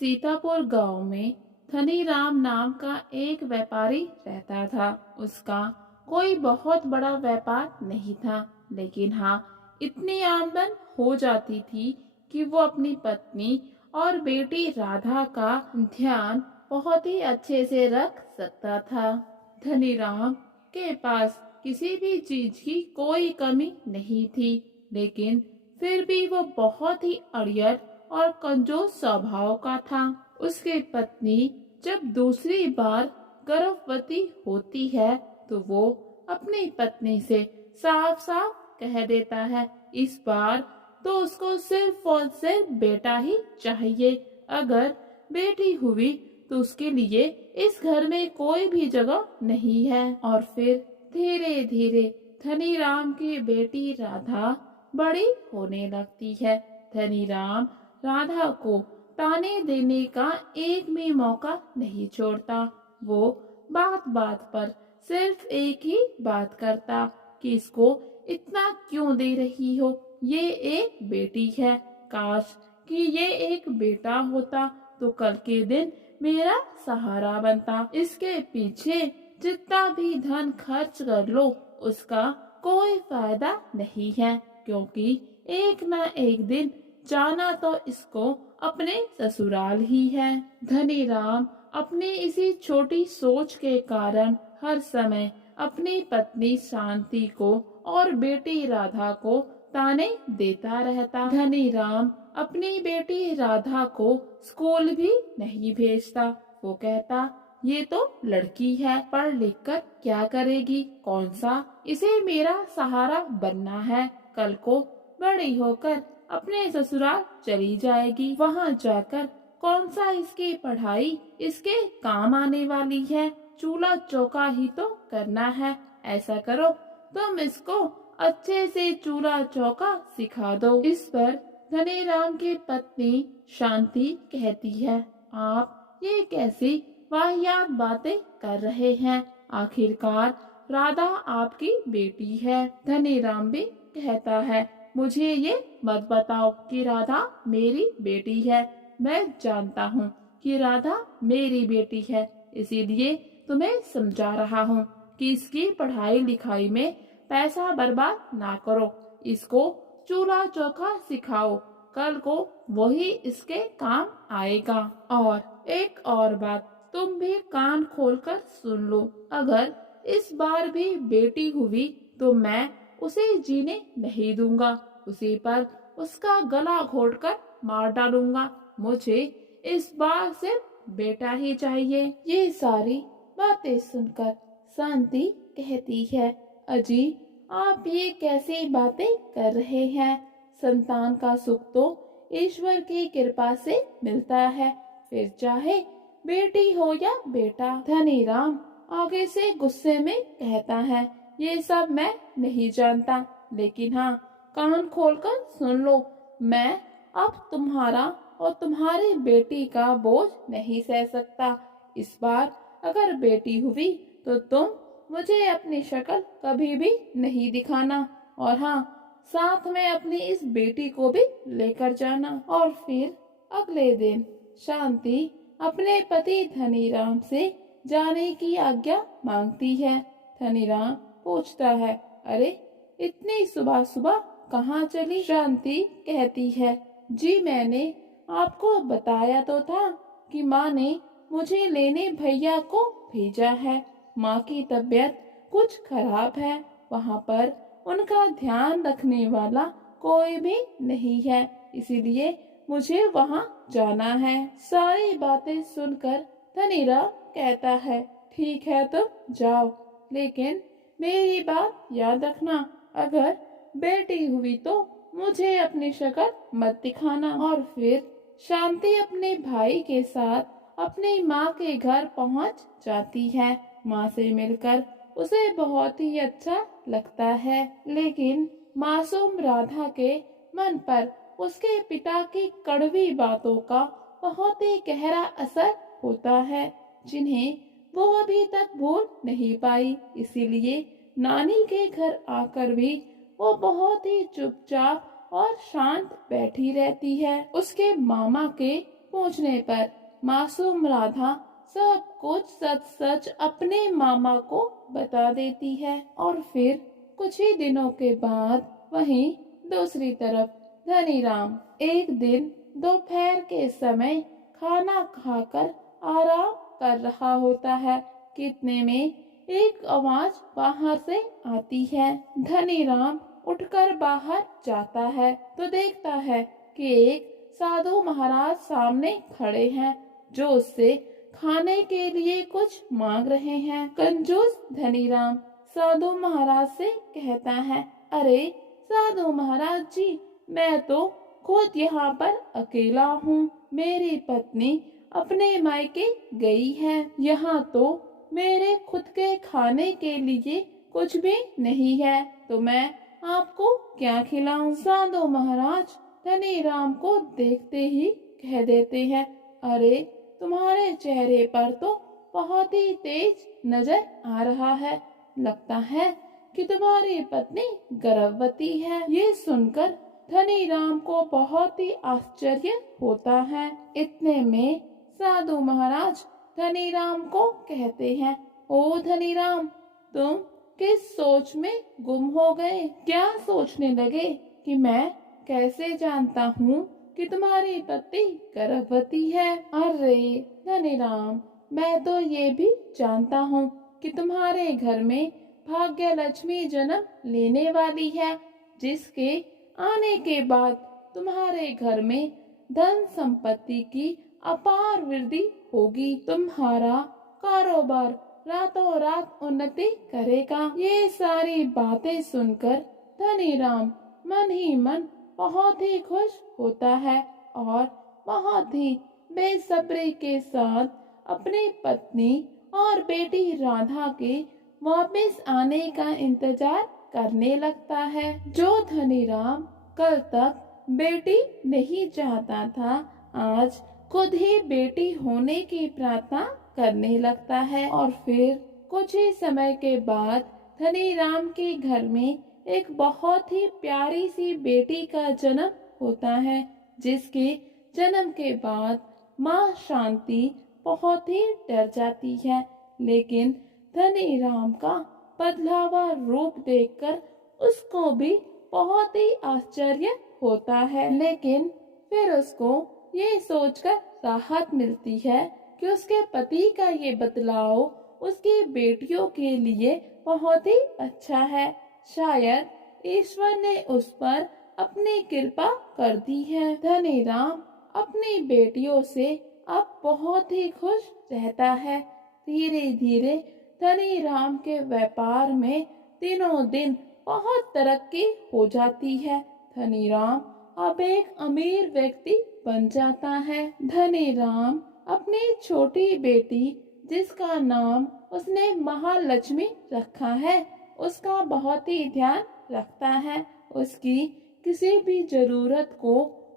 सीतापुर गांव में धनीराम नाम का एक व्यापारी रहता था। उसका कोई बहुत बड़ा व्यापार नहीं था, लेकिन हाँ, इतनी आमदन हो जाती थी कि वो अपनी पत्नी और बेटी राधा का ध्यान बहुत ही अच्छे से रख सकता था। धनीराम के पास किसी भी चीज की कोई कमी नहीं थी, लेकिन फिर भी वो बहुत ही अड़ियल और कंजूस स्वभाव का था। उसकी पत्नी जब दूसरी बार गर्भवती होती है तो वो अपनी पत्नी से साफ साफ कह देता है, इस बार तो उसको सिर्फ और सिर्फ बेटा ही चाहिए। अगर बेटी हुई तो उसके लिए इस घर में कोई भी जगह नहीं है। और फिर धीरे धीरे धनीराम की बेटी राधा बड़ी होने लगती है। धनीराम राधा को ताने देने का एक भी मौका नहीं छोड़ता। वो बात बात पर सिर्फ एक ही बात करता कि इसको इतना क्यों दे रही हो, ये एक बेटी है, काश कि ये एक बेटा होता तो कल के दिन मेरा सहारा बनता। इसके पीछे जितना भी धन खर्च कर लो उसका कोई फायदा नहीं है, क्योंकि एक ना एक दिन जाना तो इसको अपने ससुराल ही है। धनीराम अपनी इसी छोटी सोच के कारण हर समय अपनी पत्नी शांति को और बेटी राधा को ताने देता रहता। धनीराम अपनी बेटी राधा को स्कूल भी नहीं भेजता। वो कहता, ये तो लड़की है, पढ़ लिख कर क्या करेगी, कौन सा इसे मेरा सहारा बनना है, कल को बड़ी होकर अपने ससुराल चली जाएगी, वहाँ जाकर कौन सा इसकी पढ़ाई इसके काम आने वाली है, चूल्हा चौका ही तो करना है। ऐसा करो, तुम इसको अच्छे से चूल्हा चौका सिखा दो। इस पर धनीराम की पत्नी शांति कहती है, आप ये कैसी वाहियात बातें कर रहे हैं, आखिरकार राधा आपकी बेटी है। धनीराम भी कहता है, मुझे ये मत बताओ कि राधा मेरी बेटी है, मैं जानता हूँ कि राधा मेरी बेटी है, इसीलिए तुम्हें समझा रहा हूँ कि इसकी पढ़ाई लिखाई में पैसा बर्बाद ना करो, इसको चूल्हा चौका सिखाओ, कल को वही इसके काम आएगा। और एक और बात, तुम भी कान खोलकर सुन लो, अगर इस बार भी बेटी हुई तो मैं उसे जीने नहीं दूंगा, उसी पर उसका गला घोटकर मार डालूंगा, मुझे इस बार सिर्फ बेटा ही चाहिए। ये सारी बातें सुनकर शांति कहती है, अजी आप ये कैसी बातें कर रहे हैं, संतान का सुख तो ईश्वर की कृपा से मिलता है, फिर चाहे बेटी हो या बेटा। धनीराम आगे से गुस्से में कहता है, ये सब मैं नहीं जानता, लेकिन हाँ, कान खोलकर सुन लो, मैं अब तुम्हारा और तुम्हारी बेटी का बोझ नहीं सह सकता। इस बार अगर बेटी हुई तो तुम मुझे अपनी शक्ल कभी भी नहीं दिखाना, और हाँ, साथ में अपनी इस बेटी को भी लेकर जाना। और फिर अगले दिन शांति अपने पति धनीराम से जाने की आज्ञा मांगती है। धनीराम पूछता है, अरे इतनी सुबह सुबह कहाँ चली? शांति कहती है, जी मैंने आपको बताया तो था कि माँ ने मुझे लेने भैया को भेजा है, माँ की तबीयत कुछ खराब है, वहाँ पर उनका ध्यान रखने वाला कोई भी नहीं है, इसीलिए मुझे वहाँ जाना है। सारी बातें सुनकर धनीराम कहता है, ठीक है तो जाओ, लेकिन मेरी बात याद रखना, अगर बेटी हुई तो मुझे अपनी शक्ल मत दिखाना। और फिर शांति अपने भाई के साथ अपनी माँ के घर पहुँच जाती है। माँ से मिलकर उसे बहुत ही अच्छा लगता है, लेकिन मासूम राधा के मन पर उसके पिता की कड़वी बातों का बहुत ही गहरा असर होता है, जिन्हें वो अभी तक भूल नहीं पाई। इसीलिए नानी के घर आकर भी वो बहुत ही चुपचाप और शांत बैठी रहती है। उसके मामा के पूछने पर मासूम राधा सब कुछ सच सच अपने मामा को बता देती है। और फिर कुछ ही दिनों के बाद वहीं दूसरी तरफ धनीराम एक दिन दोपहर के समय खाना खाकर आराम कर रहा होता है कि इतने में एक आवाज बाहर से आती है। धनीराम उठकर बाहर जाता है तो देखता है कि एक साधु महाराज सामने खड़े हैं जो उससे खाने के लिए कुछ मांग रहे हैं। कंजूस धनीराम साधु महाराज से कहता है, अरे साधु महाराज जी, मैं तो खुद यहाँ पर अकेला हूँ। मेरी पत्नी अपने मायके गई है। यहाँ तो मेरे खुद के खाने के लिए कुछ भी नहीं है, तो मैं आपको क्या खिलाऊं? साधु महाराज धनीराम को देखते ही कह देते हैं, अरे तुम्हारे चेहरे पर तो बहुत ही तेज नजर आ रहा है। लगता है कि तुम्हारी पत्नी गर्भवती है। ये सुनकर धनीराम को बहुत ही आश्चर्य होता है। इतने में साधु महाराज धनीराम को कहते हैं, ओ धनीराम, तुम किस सोच में गुम हो गए? क्या सोचने लगे कि मैं कैसे जानता हूँ कि तुम्हारी पत्नी गर्भवती है? अरे धनीराम, मैं तो ये भी जानता हूँ कि तुम्हारे घर में भाग्य लक्ष्मी जन्म लेने वाली है, जिसके आने के बाद तुम्हारे घर में धन संपत्ति की अपार वृद्धि होगी। तुम्हारा कारोबार रातों रात उन्नति करेगा। ये सारी बातें सुनकर धनीराम मन ही मन बहुत ही खुश होता है और बहुत ही बेसब्री के साथ अपनी पत्नी और बेटी राधा के वापस आने का इंतजार करने लगता है। जो धनीराम कल तक बेटी नहीं चाहता था, आज खुद ही बेटी होने की प्रार्थना करने लगता है। और फिर कुछ ही समय के बाद धनीराम के घर में एक बहुत ही प्यारी सी बेटी का जन्म होता है, जिसके जन्म के बाद माँ शांति बहुत ही डर जाती है। लेकिन धनीराम का बदलावा रूप देखकर उसको भी बहुत ही आश्चर्य होता है। लेकिन फिर उसको ये सोचकर राहत मिलती है कि उसके पति का ये बदलाव उसकी बेटियों के लिए बहुत ही अच्छा है। शायद ईश्वर ने उस पर अपनी कृपा कर दी है। धनीराम अपनी बेटियों से अब बहुत ही खुश रहता है। धीरे धीरे धनीराम के व्यापार में दिनों दिन बहुत तरक्की हो जाती है। धनीराम अब एक अमीर व्यक्ति बन जाता है। धनीराम अपनी छोटी बेटी, जिसका नाम उसने महालक्ष्मी रखा है, उसका बहुत ही ध्यान रखता है। उसकी किसी भी जरूरत को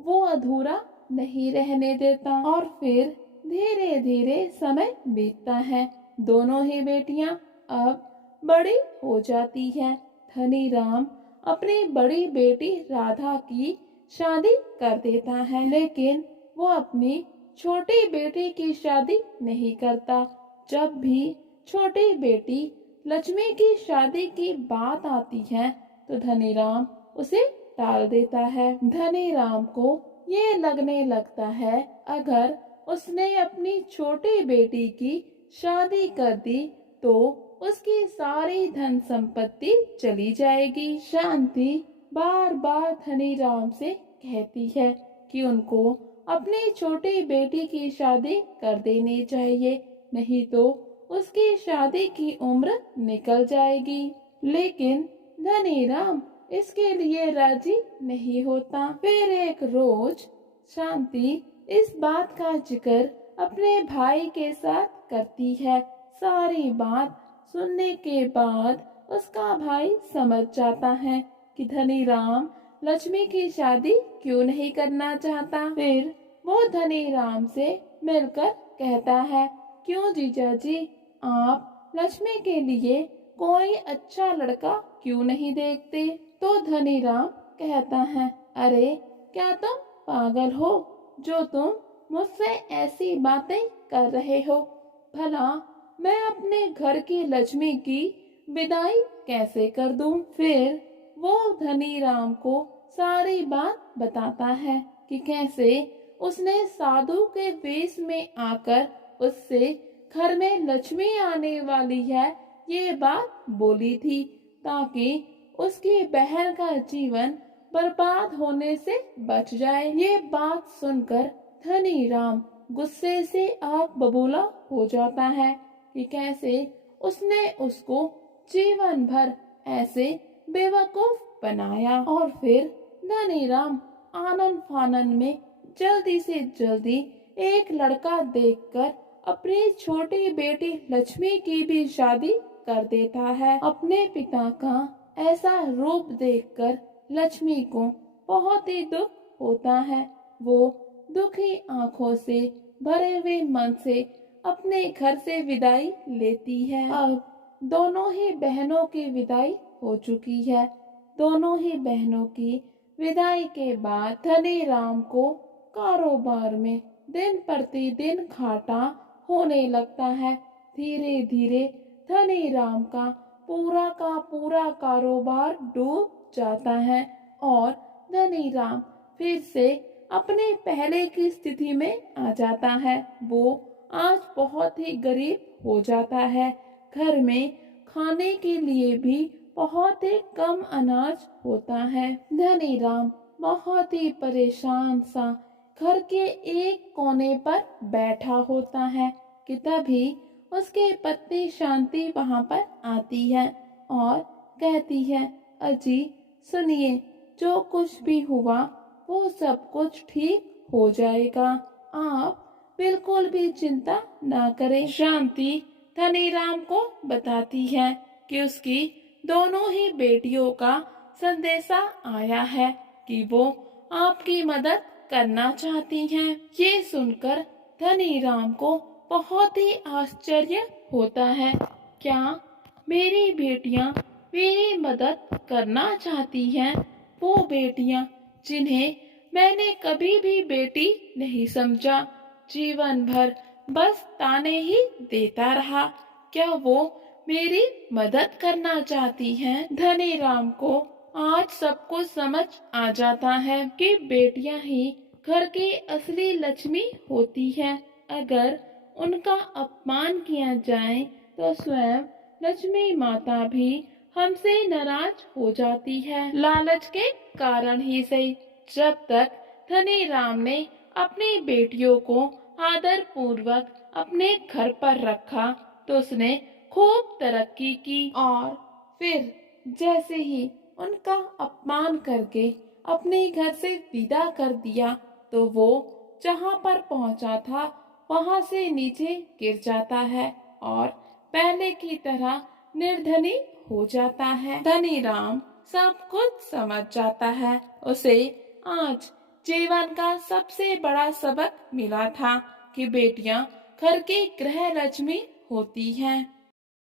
वो अधूरा नहीं रहने देता। और फिर धीरे धीरे समय बीतता है। दोनों ही बेटियां अब बड़ी हो जाती हैं। धनीराम अपनी बड़ी बेटी राधा की शादी कर देता है, लेकिन वो अपनी छोटी बेटी की शादी नहीं करता। जब भी छोटी बेटी लक्ष्मी की शादी की बात आती है तो धनीराम उसे टाल देता है। धनीराम को ये लगने लगता है, अगर उसने अपनी छोटी बेटी की शादी कर दी तो उसकी सारी धन संपत्ति चली जाएगी। शांति बार बार धनीराम से कहती है कि उनको अपनी छोटी बेटी की शादी कर देनी चाहिए, नहीं तो उसकी शादी की उम्र निकल जाएगी। लेकिन धनीराम इसके लिए राजी नहीं होता। फिर एक रोज शांति इस बात का जिक्र अपने भाई के साथ करती है। सारी बात सुनने के बाद उसका भाई समझ जाता है कि धनीराम लक्ष्मी की शादी क्यों नहीं करना चाहता। फिर वो धनीराम से मिलकर कहता है, क्यों जीजा जी, आप लक्ष्मी के लिए कोई अच्छा लड़का क्यों नहीं देखते? तो धनीराम कहता है, अरे क्या तुम पागल हो? जो तुम मुझसे ऐसी बातें कर रहे हो? भला मैं अपने घर की लक्ष्मी की विदाई कैसे कर दूं? फिर वो धनी राम को सारी बात बताता है कि कैसे उसने साधु के वेश में आकर उससे घर में लक्ष्मी आने वाली है ये बात बोली थी, ताकि उसकी बहन का जीवन बर्बाद होने से बच जाए। ये बात सुनकर धनी राम गुस्से से आग बबूला हो जाता है कि कैसे उसने उसको जीवन भर ऐसे बेवकूफ बनाया। और फिर धनी राम आनंद फानन में जल्दी से जल्दी एक लड़का देखकर अपनी छोटी बेटी लक्ष्मी की भी शादी कर देता है। अपने पिता का ऐसा रूप देखकर लक्ष्मी को बहुत ही दुख होता है। वो दुखी आंखों से भरे हुए मन से अपने घर से विदाई लेती है। अब दोनों ही बहनों की विदाई हो चुकी है। दोनों ही बहनों की विदाई के बाद धनी राम को कारोबार में दिन प्रतिदिन घाटा होने लगता है। धीरे धीरे धनी राम का पूरा कारोबार डूब जाता है और धनी राम फिर से अपने पहले की स्थिति में आ जाता है। वो आज बहुत ही गरीब हो जाता है। घर में खाने के लिए भी बहुत ही कम अनाज होता है। धनी राम बहुत ही परेशान सा घर के एक कोने पर बैठा होता है कि तभी उसके पत्नी शांति वहां पर आती है और कहती है, अजी सुनिए, जो कुछ भी हुआ वो सब कुछ ठीक हो जाएगा, आप बिल्कुल भी चिंता ना करें। शांति धनी राम को बताती है कि उसकी दोनों ही बेटियों का संदेशा आया है कि वो आपकी मदद करना चाहती हैं। ये सुनकर धनी राम को बहुत ही आश्चर्य होता है। क्या मेरी बेटियां मेरी मदद करना चाहती हैं? वो बेटियां जिन्हें मैंने कभी भी बेटी नहीं समझा, जीवन भर बस ताने ही देता रहा, क्या वो मेरी मदद करना चाहती हैं? धनी राम को आज सब कुछ समझ आ जाता है कि बेटियां ही घर की असली लक्ष्मी होती हैं। अगर उनका अपमान किया जाए तो स्वयं लक्ष्मी माता भी हमसे नाराज हो जाती है। लालच के कारण ही सही, जब तक धनी राम ने अपनी बेटियों को आदर पूर्वक अपने घर पर रखा तो उसने खूब तरक्की की। और फिर जैसे ही उनका अपमान करके अपने घर से विदा कर दिया तो वो जहाँ पर पहुँचा था वहाँ से नीचे गिर जाता है और पहले की तरह निर्धनी हो जाता है। धनी राम सब कुछ समझ जाता है। उसे आज जीवन का सबसे बड़ा सबक मिला था कि बेटियां घर की गृह लक्ष्मी होती हैं।